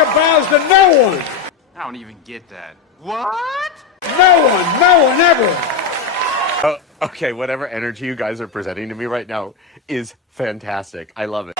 America bows to no one. I don't even get that. What? No one ever. Okay, whatever energy you guys are presenting to me right now is fantastic. I love it.